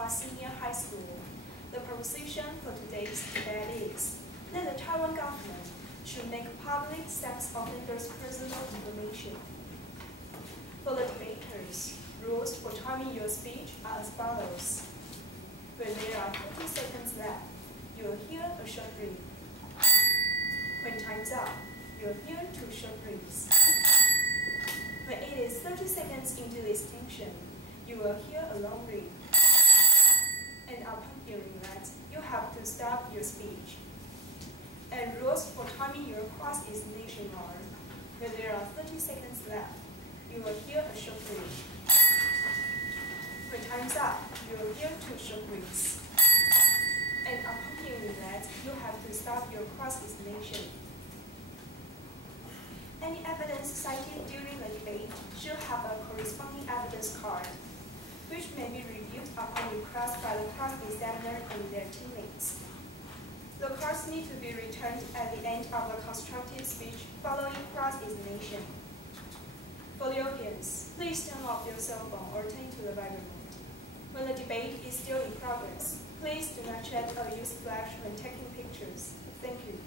Tsinghua Senior High School. The proposition for today's debate is that the Taiwan government should make public sex offenders' personal information. For the debaters, rules for timing your speech are as follows. When there are 30 seconds left, you will hear a short ring. When time's up, you will hear 2 short rings. When it is 30 seconds into the extinction, you will hear a long ring. And upon hearing that, you have to stop your speech. And rules for timing your cross-examination are, when there are 30 seconds left, you will hear a short ring. When time's up, you will hear 2 short rings. And upon hearing that, you have to stop your cross-examination. Any evidence cited during the debate should have a corresponding evidence card, which may be reviewed upon request by the cross-examiner and their teammates. The cards need to be returned at the end of the constructive speech following cross-examination. For the audience, please turn off your cell phone or turn to the vibrate mode. When the debate is still in progress, please do not chat or use flash when taking pictures. Thank you.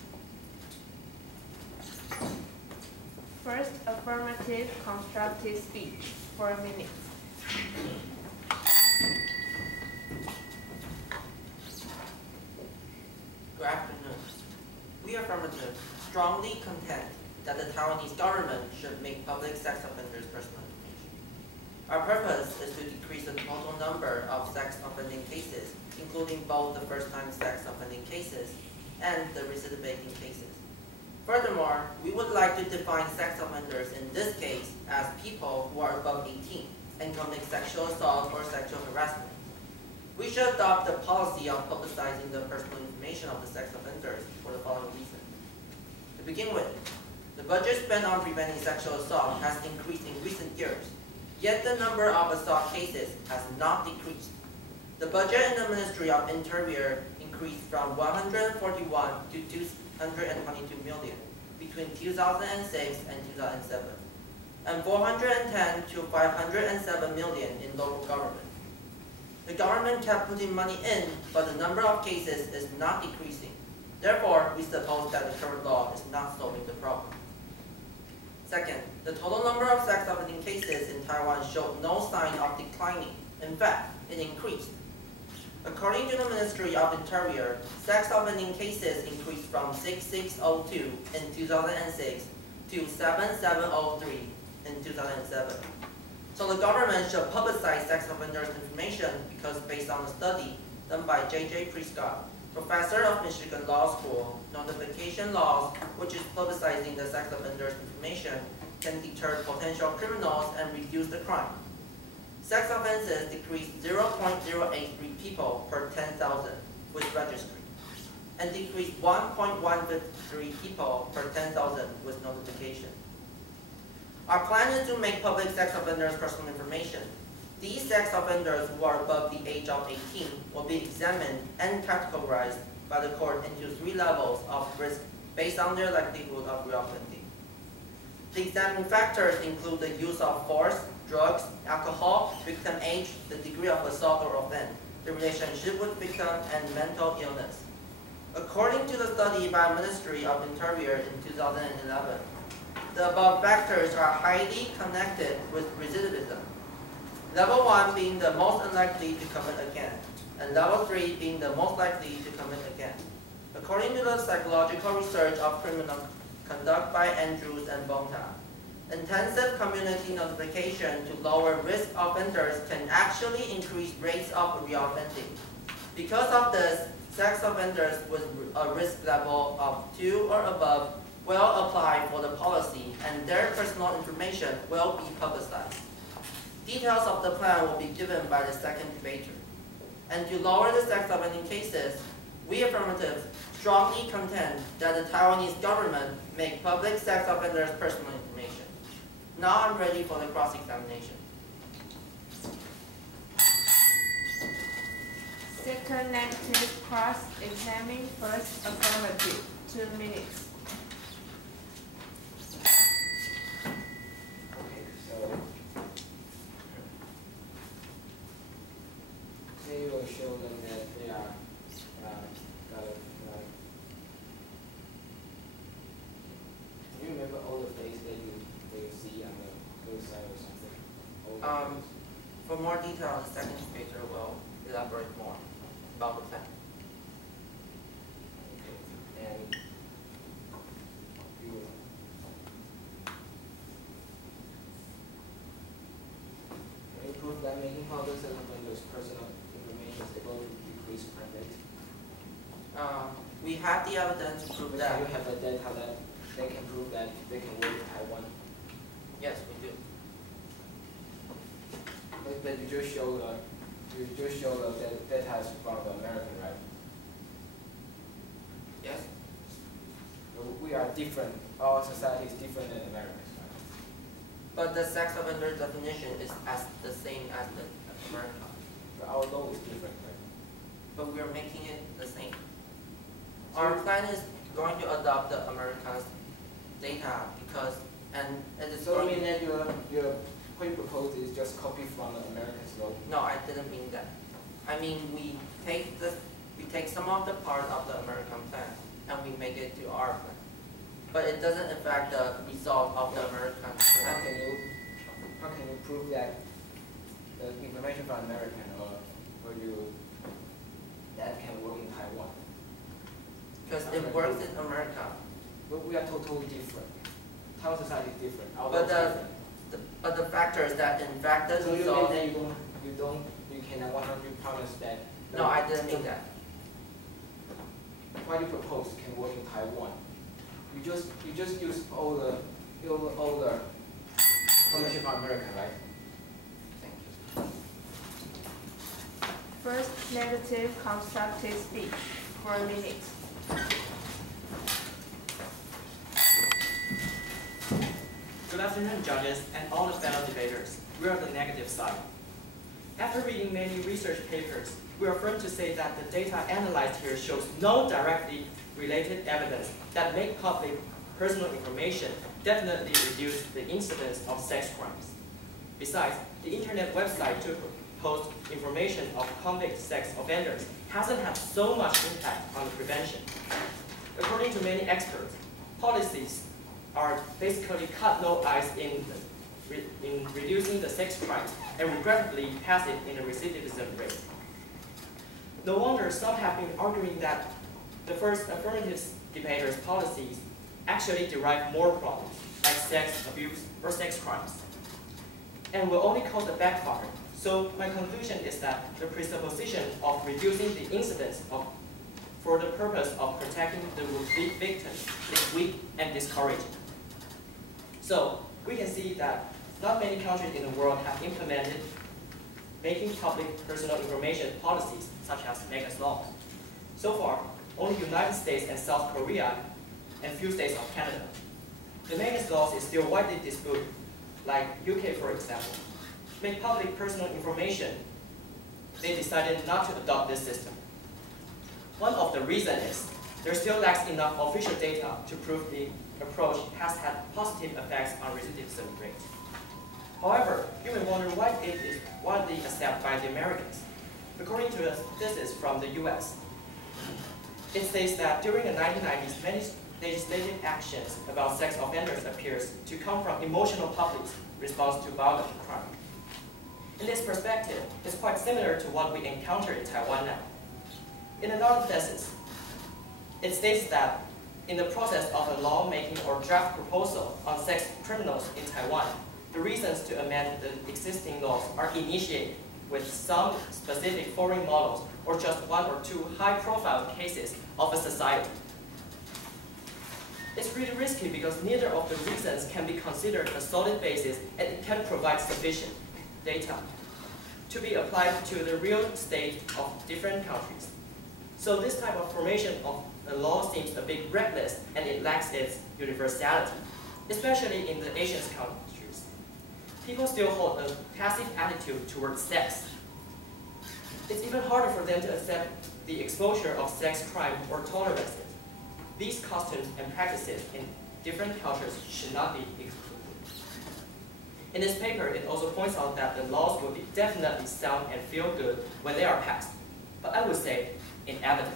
First, affirmative constructive speech for a minute. Good afternoon. We affirmative strongly contend that the Taiwanese government should make public sex offenders' personal information. Our purpose is to decrease the total number of sex offending cases, including both the first-time sex offending cases and the recidivating cases. Furthermore, we would like to define sex offenders in this case as people who are above 18 and commit sexual assault or sexual harassment. We should adopt the policy of publicizing the personal information of the sex offenders for the following reason. To begin with, the budget spent on preventing sexual assault has increased in recent years, yet the number of assault cases has not decreased. The budget in the Ministry of Interior increased from 141 to 222 million between 2006 and 2007, and 410 to 507 million in local government. The government kept putting money in, but the number of cases is not decreasing. Therefore, we suppose that the current law is not solving the problem. Second, the total number of sex offending cases in Taiwan showed no sign of declining. In fact, it increased. According to the Ministry of Interior, sex offending cases increased from 6602 in 2006 to 7703 in 2007. So the government should publicize sex offenders' information because based on a study done by J.J. Prescott, professor of Michigan Law School, notification laws, which is publicizing the sex offenders' information, can deter potential criminals and reduce the crime. Sex offenses decreased 0.083 people per 10,000 with registry, and decreased 1.153 people per 10,000 with notification. Our plan is to make public sex offenders' personal information. These sex offenders who are above the age of 18 will be examined and categorized by the court into 3 levels of risk based on their likelihood of reoffending. The examining factors include the use of force, drugs, alcohol, victim age, the degree of assault or offense, the relationship with victim, and mental illness. According to the study by Ministry of Interior in 2011, the above factors are highly connected with recidivism. Level 1 being the most unlikely to commit again, and level 3 being the most likely to commit again. According to the psychological research of criminal conduct by Andrews and Bonta, intensive community notification to lower risk offenders can actually increase rates of reoffending. Because of this, sex offenders with a risk level of 2 or above will apply for the policy and their personal information will be publicized. Details of the plan will be given by the second debater. And to lower the sex offending cases, we affirmative strongly contend that the Taiwanese government make public sex offenders' personal information. Now I'm ready for the cross-examination. Second negative cross-examine, first affirmative, 2 minutes. Okay, so show them that they are do you remember all the things that you see on the website or something? For more detail, the second speaker will elaborate more about the plan. Okay. And can you prove that making public sex offenders' personal information is able to decrease crime rate? We have the evidence to prove Do that. you have the data that they can prove that they can work in Taiwan? Yes, we do. But you just show that data is from the American, right? Yes. We are different. Our society is different than Americans, right? But the sex offender definition is the same as the America. But our law is different, right? But we're making it the same. Our plan is going to adopt the America's data because, and it is So you going mean that your what you propose is just copy from the American's law? No, I didn't mean that. I mean we take some of the part of the American plan and we make it to our plan. But it doesn't affect the result of the American How plan. can you prove that the information from American or that can work in Taiwan? Because it works in America. But we are totally different. Taiwan society is different. Our law But is different. But the factor is that in fact the So you mean result. that you cannot 100% promise that? No, I didn't mean that. What you propose can work in Taiwan. You just use all the information from America, right? Thank you. First, negative constructive speech for a minute. Good afternoon, judges and all the fellow debaters. We are the negative side. After reading many research papers, we are firm to say that the data analyzed here shows no directly related evidence that make public personal information definitely reduce the incidence of sex crimes. Besides, the internet website to post information of convict sex offenders hasn't had so much impact on the prevention. According to many experts, policies are basically cut no ice in reducing the sex crimes and regrettably passive in the recidivism rate. No wonder some have been arguing that the first affirmative debaters' policies actually derive more problems, like sex abuse or sex crimes, and will only cause a backfire. So my conclusion is that the presupposition of reducing the incidence for the purpose of protecting the victims is weak and discouraging. So we can see that not many countries in the world have implemented making public personal information policies such as Megan's laws. So far, only United States and South Korea and few states of Canada. The Megan's laws is still widely disputed, like UK for example. Make public personal information, they decided not to adopt this system. One of the reasons is there still lacks enough official data to prove the approach has had positive effects on recidivism rate. However, you may wonder why it is widely accepted by the Americans. According to a thesis from the US, it states that during the 1990s, many legislative actions about sex offenders appears to come from emotional public response to biological crime. In this perspective, it's quite similar to what we encounter in Taiwan now. In another thesis, it states that in the process of a law-making or draft proposal on sex criminals in Taiwan, the reasons to amend the existing laws are initiated with some specific foreign models or just one or two high-profile cases of a society. It's really risky because neither of the reasons can be considered a solid basis and it can provide sufficient data to be applied to the real state of different countries. So this type of formation of a law seems a bit reckless and it lacks its universality, especially in the Asian countries. People still hold a passive attitude towards sex. It's even harder for them to accept the exposure of sex crime or tolerance it. These customs and practices in different cultures should not be excluded. In this paper, it also points out that the laws will be definitely sound and feel good when they are passed. but I would say inevitably.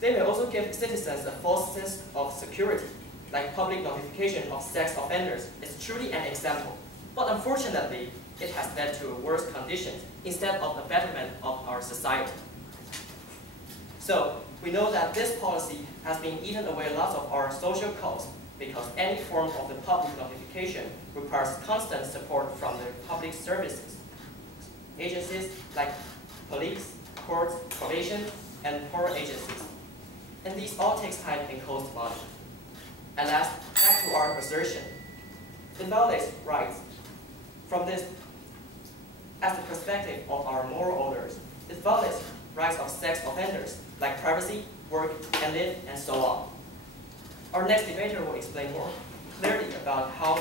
They may also give citizens a false sense of security, like public notification of sex offenders is truly an example. But unfortunately, it has led to worse conditions instead of the betterment of our society. So, we know that this policy has been eaten away lots of our social costs because any form of the public notification requires constant support from the public services, agencies like police, courts, probation, and poor agencies. And these all takes time and cost money. And last, back to our assertion. It violates rights. From this, as the perspective of our moral orders, it violates rights of sex offenders, like privacy, work, and live, and so on. Our next debater will explain more clearly about how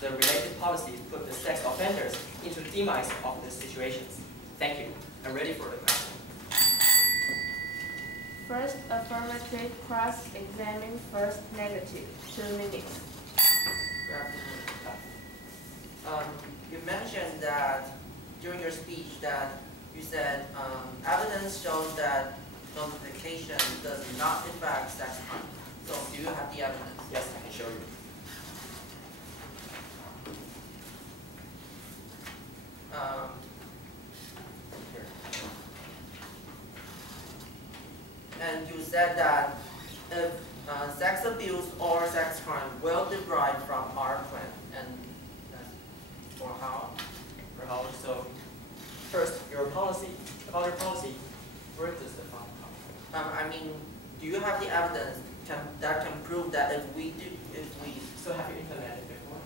the related policies put the sex offenders into the demise of the situations. Thank you. I'm ready for the question. First affirmative, cross-examine, first negative. 2 minutes. You mentioned that during your speech that you said evidence shows that notification does not affect sex crime. So do you have the evidence? Yes, I can show you. Here. And you said that if sex abuse or sex crime will derive from our plan, and that's for how? For how? So, first, your policy. About your policy, where does the fund come from? I mean, do you have the evidence that can prove that if we So have you implemented before?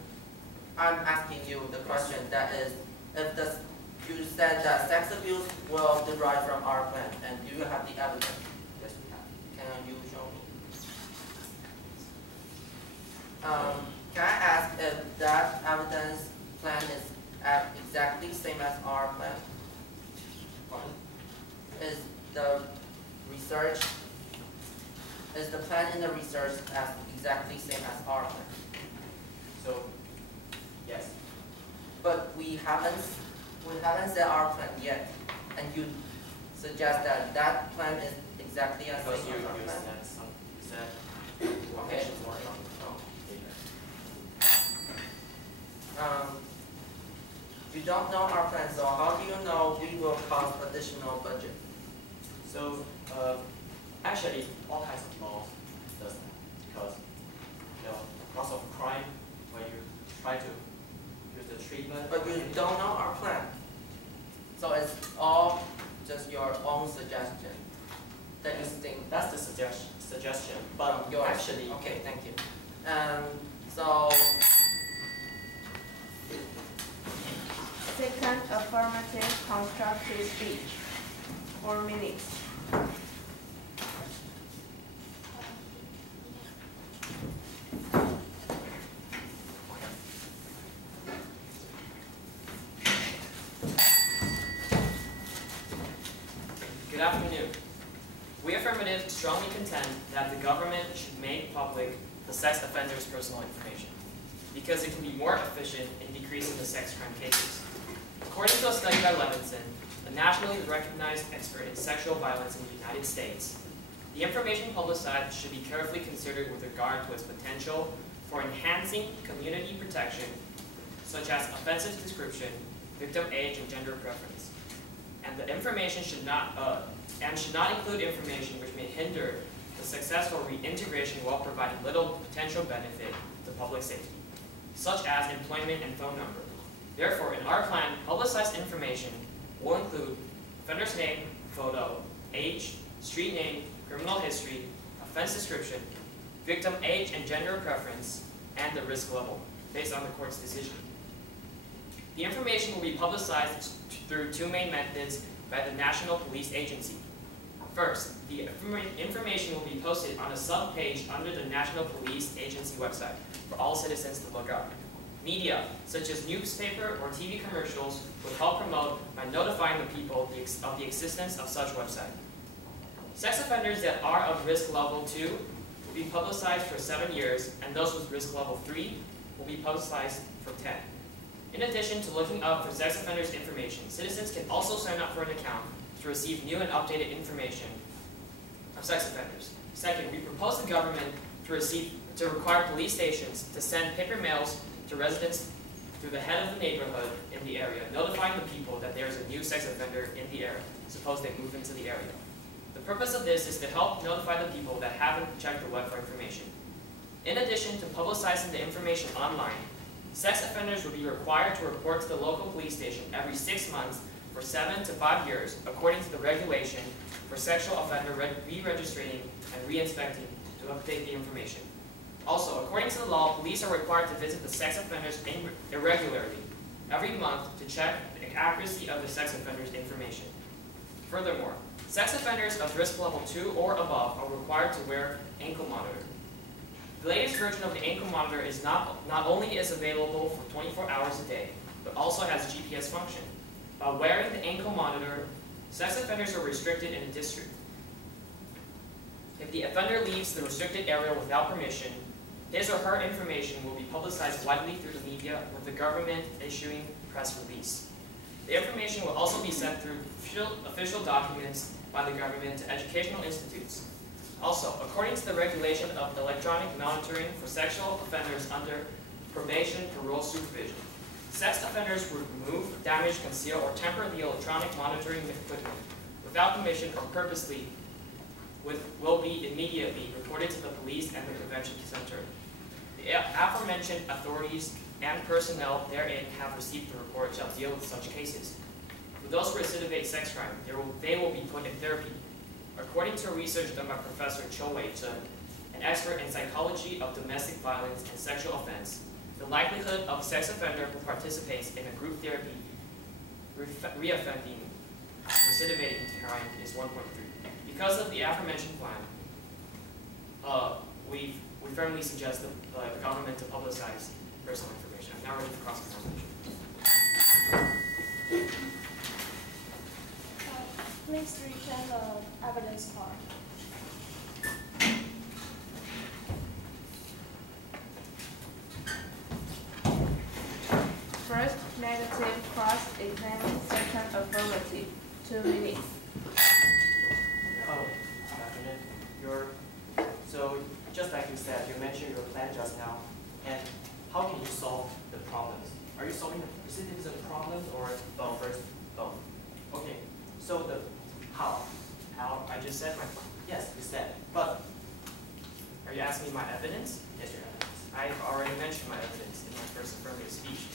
I'm asking you the question that is, if you said that sex abuse will derive from our plan, and do you have the evidence? Yes, we have. Can you show me? Can I ask if that evidence plan is exactly same as our plan? Pardon? Is the plan in the research as exactly same as our plan? So, yes. But we haven't said our plan yet, and you suggest that that plan is exactly as Because same you as our plan? said some, you said Okay. actions were on data. You don't know our plan, so how do you know we will cost additional budget? So, actually, all kinds of laws does that because, lots of crime when you try to use the treatment. But you don't know our plan. So it's all just your own suggestion that you think. That's the suggestion, but yours. actually, Okay, thank you. So Second affirmative, constructive speech. 4 minutes. Good afternoon. We affirmative strongly contend that the government should make public the sex offender's personal information because it can be more efficient in decreasing the sex crime cases. According to a study by Levinson, a nationally recognized expert in sexual violence in the United States, the information publicized should be carefully considered with regard to its potential for enhancing community protection, such as offensive description, victim age, and gender preference. And the information should not include information which may hinder the successful reintegration while providing little potential benefit to public safety, such as employment and phone number. Therefore, in our plan, publicized information will include offender's name, photo, age, street name, criminal history, offense description, victim age and gender preference, and the risk level, based on the court's decision. The information will be publicized through 2 main methods by the National Police Agency. First, the information will be posted on a sub-page under the National Police Agency website for all citizens to look up. Media, such as newspaper or TV commercials, will help promote by notifying the people of the existence of such website. Sex offenders that are of risk level 2 will be publicized for 7 years, and those with risk level 3 will be publicized for 10. In addition to looking up for sex offenders information, citizens can also sign up for an account to receive new and updated information of sex offenders. Second, we propose the government to require police stations to send paper mails to residents through the head of the neighborhood in the area, notifying the people that there is a new sex offender in the area, suppose they move into the area. The purpose of this is to help notify the people that haven't checked the web for information. In addition to publicizing the information online, sex offenders will be required to report to the local police station every 6 months for 7 to 5 years, according to the regulation for sexual offender re-registering and re-inspecting to update the information. Also, according to the law, police are required to visit the sex offenders irregularly every month to check the accuracy of the sex offender's information. Furthermore, sex offenders of risk level 2 or above are required to wear ankle monitor. The latest version of the ankle monitor is not only is available for 24 hours a day, but also has GPS function. By wearing the ankle monitor, sex offenders are restricted in a district. If the offender leaves the restricted area without permission, his or her information will be publicized widely through the media, with the government issuing press release. The information will also be sent through official documents by the government to educational institutes. Also, according to the regulation of electronic monitoring for sexual offenders under probation parole supervision, sex offenders who remove, damage, conceal, or temper the electronic monitoring equipment without permission or purposely will be immediately reported to the police and the prevention center. The aforementioned authorities and personnel therein have received the report shall deal with such cases. For those who recidivate sex crime, they will be put in therapy. According to research done by Professor Cho Wei-Chen, an expert in psychology of domestic violence and sexual offense, the likelihood of a sex offender who participates in a group therapy reoffending recidivating crime is 1.3. Because of the aforementioned plan, we firmly suggest the government to publicize personal information. I'm now ready for cross-examination. Please return the evidence part. First, negative cross-examine. Second, affirmative. 2 minutes. Oh, good afternoon. So, just like you said, you mentioned your plan just now, and how can you solve the problems? Are you solving the recidivism problems or both? First, both. Okay, so the how? How? I just said my plan. Yes, you said, but Are you asking me my evidence? yes, your evidence. I've already mentioned my evidence in my first affirmative speech.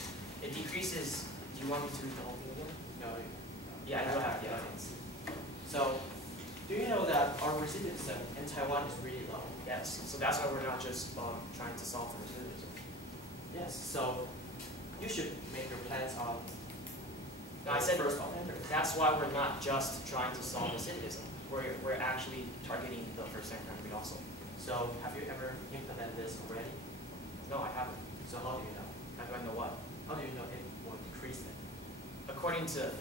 It decreases. Do you want me to read the whole thing again? No. Yeah, I do have the evidence. So, do you know that our recidivism in Taiwan is really low? Yes. So that's why we're not just trying to solve the recidivism. Yes. So, you should make your plans on No, I said first offender. that's why we're not just trying to solve recidivism. We're actually targeting the first and crime rate also. So, have you ever implemented this already? No, I haven't. So, how do you know? How do I know what? How do you know it will decrease it? According to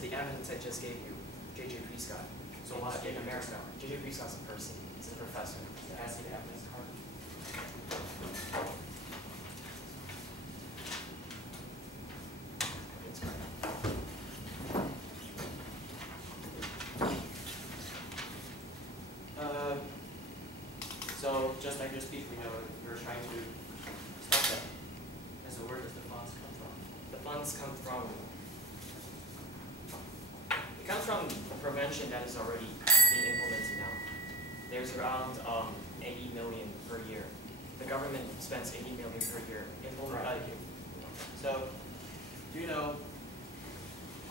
the evidence I just gave you, J.J. Prescott. So what's in America? J.J. Prescott's a person. He's a professor. Can I see the evidence card? It's correct. So just like your speech, we know you're trying to stop that. And so where does the funds come from? The funds come from. It comes from the prevention that is already being implemented now. There's around 80 million per year. The government spends 80 million per year implementing. So, do you know,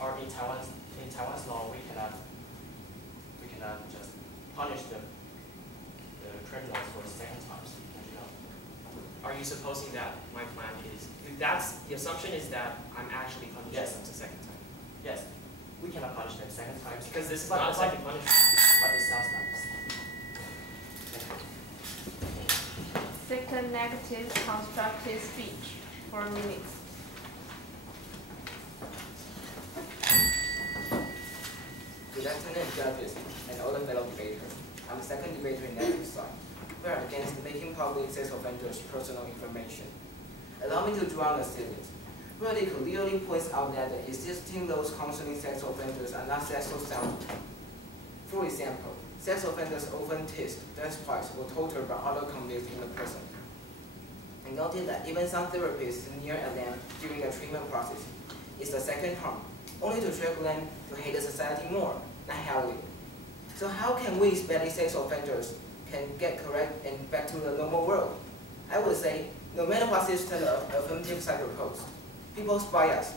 in Taiwan's law, we cannot just punish the criminals for the second times. You know? Are you supposing that my plan is? The assumption is that I'm actually punishing Yes. them the second time. Yes, we cannot punish them second times Because this is But- not a but- second punishment. But it sounds nice. Second, negative constructive speech. 4 minutes. Good afternoon, judges and all the fellow debaters. I'm the second debater in negative side. We are against making public sex offenders' personal information. Allow me to draw on the statement. Verdi clearly points out that the existing laws concerning sex offenders are not sexual sound. For example, sex offenders often teased, despised, or tortured by other convicts in the prison. And noted that even some therapists sneer at them during the treatment process. It's the second harm, only to trigger them to hate the society more, not healthy. So how can we expect sex offenders can get correct and back to the normal world? I would say, no matter what system of affirmative side proposed, people's bias,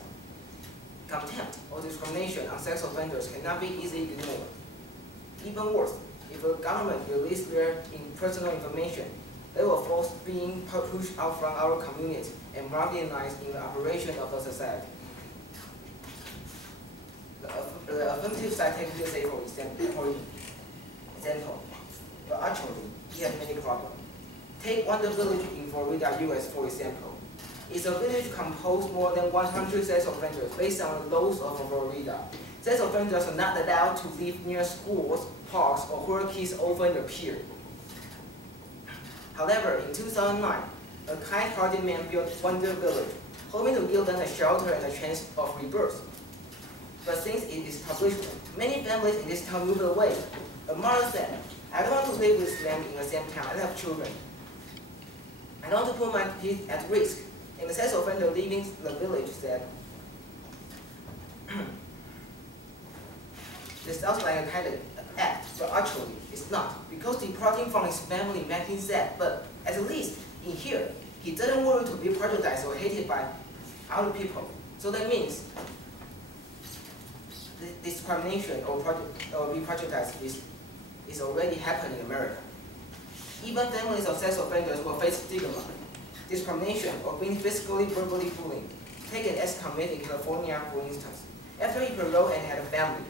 contempt, or discrimination on sex offenders cannot be easily ignored. Even worse, if a government releases their personal information, they will force being pushed out from our community and marginalized in the operation of the society. The affirmative side takes USA for example, but actually, it has many problems. Take Wonder Village in Florida, US, for example. It's a village composed more than 100 sex offenders based on the laws of Florida. Sex offenders are not allowed to live near schools, parks, or where kids often appear. However, in 2009, a kind-hearted man built Wonder Village, hoping to give them a shelter and a chance of rebirth. But since its establishment, many families in this town moved away. A mother said, "I don't want to live with them in the same town. I have children. I don't want to put my kids at risk." And the sex offender leaving the village said, "This sounds like a kind of act, but actually it's not, because departing from his family made him sad, but at least in here, he didn't want to be prejudiced or hated by other people. So that means the discrimination or be prejudiced is already happening in America. Even families of sex offenders will face stigma, discrimination, or being physically, verbally bullied. Take an ex-convict in California, for instance. After he paroled and had a family,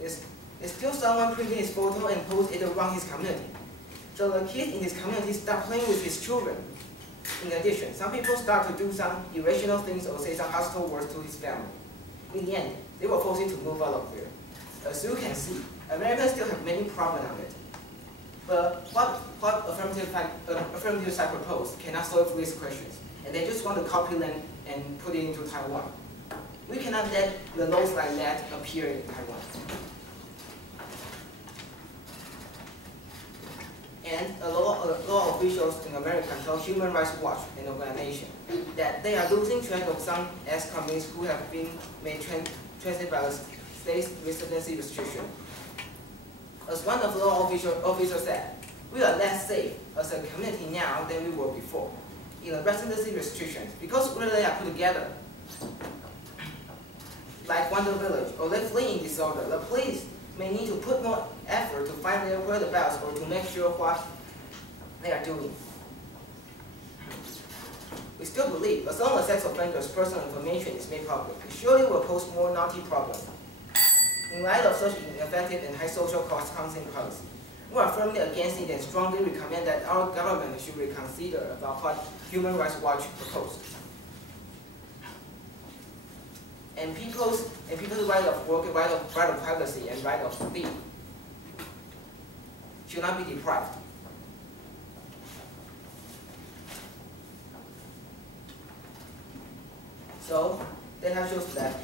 there's still someone printing his photo and post it around his community. So the kids in his community start playing with his children. In addition, some people start to do some irrational things or say some hostile words to his family. In the end, they were forced to move out of there. As you can see, Americans still have many problems on it. But what affirmative side proposed cannot solve these questions, and they just want to copy them and put it into Taiwan. We cannot let the laws like that appear in Taiwan. And a law officials in America tell Human Rights Watch, an organization, that they are losing track of some ex-communists who have been made transit by the state's residency restriction. As one of the law officers said, "We are less safe as a community now than we were before in the residency restrictions because where they are put together, like Wonder Village, or they flee in disorder. The police may need to put more effort to find their whereabouts or to make sure what they are doing." We still believe, as long as sex offenders' personal information is made public, it surely will pose more naughty problems. In light of such ineffective and high social cost counseling policy, we are firmly against it and strongly recommend that our government should reconsider about what Human Rights Watch proposed. And people's right of work, right of privacy, and right of sleep should not be deprived. So, data shows that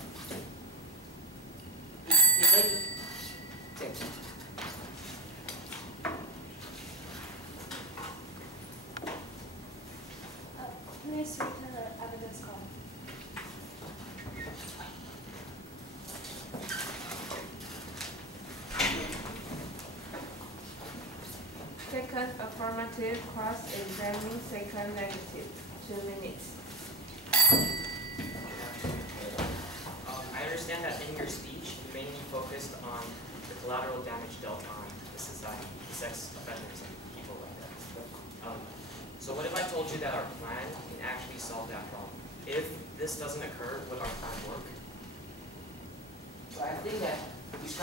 Please return the evidence card. Second affirmative, cross-examining. Second negative. 2 minutes. I understand that in your speech, you mainly focused on the collateral damage dealt on the society, the sex offenders and people like that. So what if I told you that our plan can actually solve that problem? If this doesn't occur, would our plan work? So I think that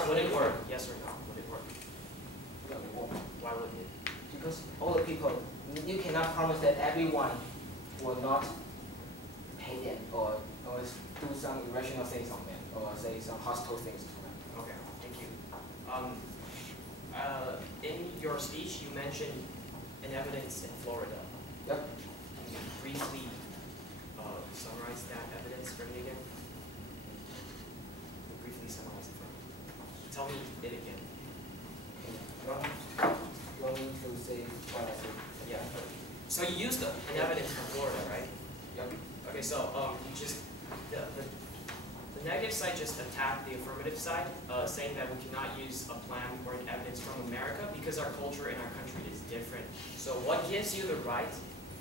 Would it work? Yes or no? Would it work? No, it won't. Why wouldn't it? Because all the people, you cannot promise that everyone will not hate them or do some irrational things on them or say some hostile things to them. Okay, thank you. In your speech, you mentioned an evidence in Florida. Yep. Can you briefly summarize that evidence for me again? Briefly summarize it for me. Tell me it again. You want me to say what I said? Yeah. So you used an evidence from Florida, right? Yep. Okay, so you just the negative side just attacked the affirmative side, saying that we cannot use a plan or an evidence from America because our culture and our country is different. So what gives you the right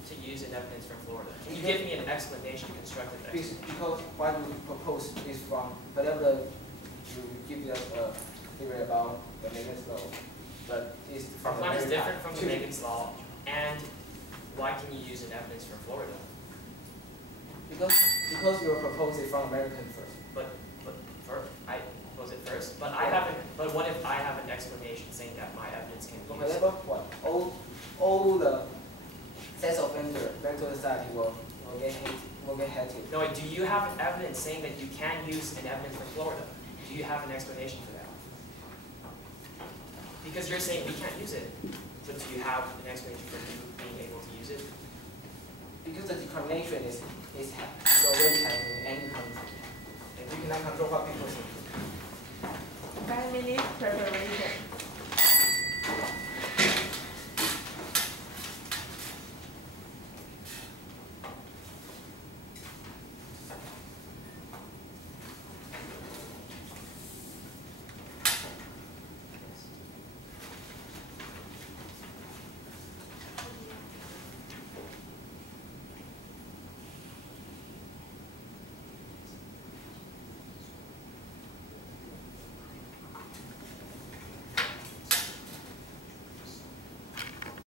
to use an evidence from Florida? Can you give me an explanation, constructive explanation? Because what you propose is from whatever you give us a theory about the Megan's law, but it's Our from plan is America. different from the Megan's law, and why can you use an evidence from Florida? Because you propose it from American first. But first, I was it first? But I haven't. But what if I have an explanation saying that my evidence can be So used? whatever what all the sex offender back to society will get hated. No, do you have an evidence saying that you can use an evidence from Florida? Do you have an explanation for that? Because you're saying we can't use it, but do you have an explanation for you being able to use it? Because the discrimination is already happening in any country. And you cannot control what people think. 5 minutes preparation.